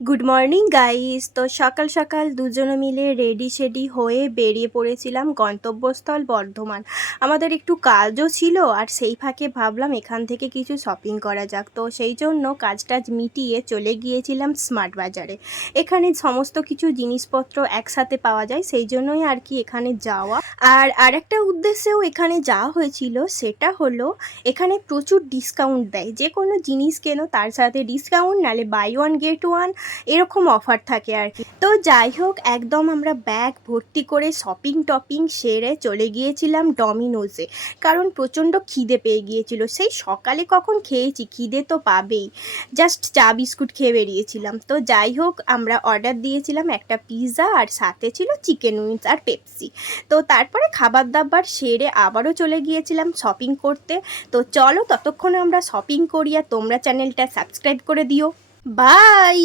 Good morning guys. তো সকাল সকাল দুজনে মিলে রেডি শেডি হয়ে বেরিয়ে পড়েছিলাম গন্তব্যস্থল বর্ধমান। আমাদের একটু কাজও ছিল, আর সেই ফাঁকে ভাবলাম এখান থেকে কিছু শপিং করা যাক। তো সেই জন্য কাজটা মিটিয়ে চলে গিয়েছিলাম স্মার্ট বাজারে। এখানে সমস্ত কিছু জিনিসপত্র একসাথে পাওয়া যায়, সেই জন্যই আর কি এখানে যাওয়া। আর আরেকটা উদ্দেশ্যেও এখানে যাওয়া হয়েছিল, সেটা হলো এখানে প্রচুর ডিসকাউন্ট দেয়। যে কোনো জিনিস কেনো তার সাথে ডিসকাউন্ট, নালে বাই ওয়ান গেট ওয়ান, এরকম অফার থাকে আর কি। তো যাই হোক, একদম আমরা ব্যাগ ভর্তি করে শপিং টপিং সেরে চলে গিয়েছিলাম ডমিনোজে, কারণ প্রচণ্ড খিদে পেয়ে গিয়েছিল। সেই সকালে কখন খেয়েছি, খিদে তো পাবেই। জাস্ট চা বিস্কুট খেয়ে বেরিয়েছিলাম। তো যাই হোক, আমরা অর্ডার দিয়েছিলাম একটা পিৎজা, আর সাথে ছিল চিকেন উইংস আর পেপসি। তো তারপরে খাবার দাবার সেরে আবারও চলে গিয়েছিলাম শপিং করতে। তো চলো ততক্ষণে আমরা শপিং করি, আর তোমরা চ্যানেলটা সাবস্ক্রাইব করে দিও। বাই।